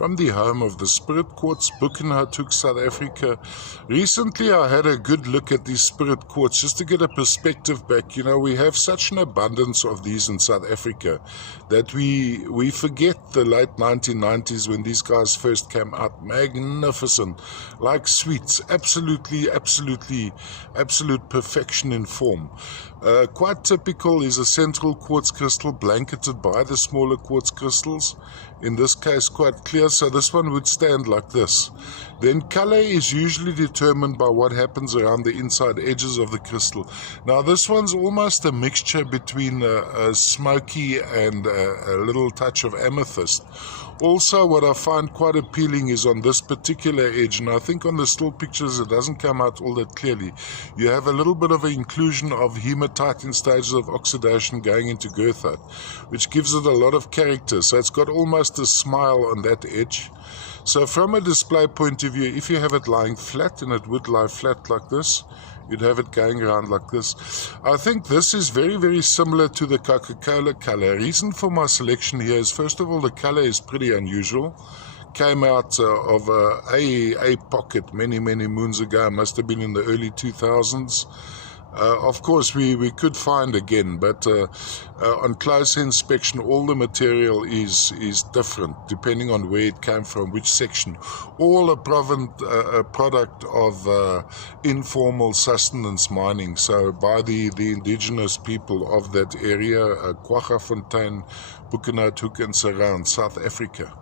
from the home of the Spirit Quartz, Buchenhout, South Africa. Recently I had a good look at these Spirit Quartz just to get a perspective back. You know, we have such an abundance of these in South Africa that we forget the late 1990s when these guys first came out. Magnificent, like sweets, absolute perfection in form. Quite typical is a central quartz crystal blanketed by the smaller quartz crystals, in this case quite clear, so this one would stand like this. Then color is usually determined by what happens around the inside edges of the crystal. Now this one's almost a mixture between a smoky and a little touch of amethyst. Also, what I find quite appealing is on this particular edge, and I think on the still pictures it doesn't come out all that clearly, you have a little bit of an inclusion of hematite in stages of oxidation going into goethite, which gives it a lot of character. So it's got almost a smile on that edge. So from a display point of view, if you have it lying flat, and it would lie flat like this, you'd have it going around like this. I think this is very similar to the Coca-Cola color. Reason for my selection here is, first of all, the color is pretty unusual. Came out of a pocket many moons ago, must have been in the early 2000s. Of course, we could find again, but on close inspection, all the material is different, depending on where it came from, which section. All a product of informal sustenance mining, so by the indigenous people of that area, Kwaggafontein, Buchenhout and surround, South Africa.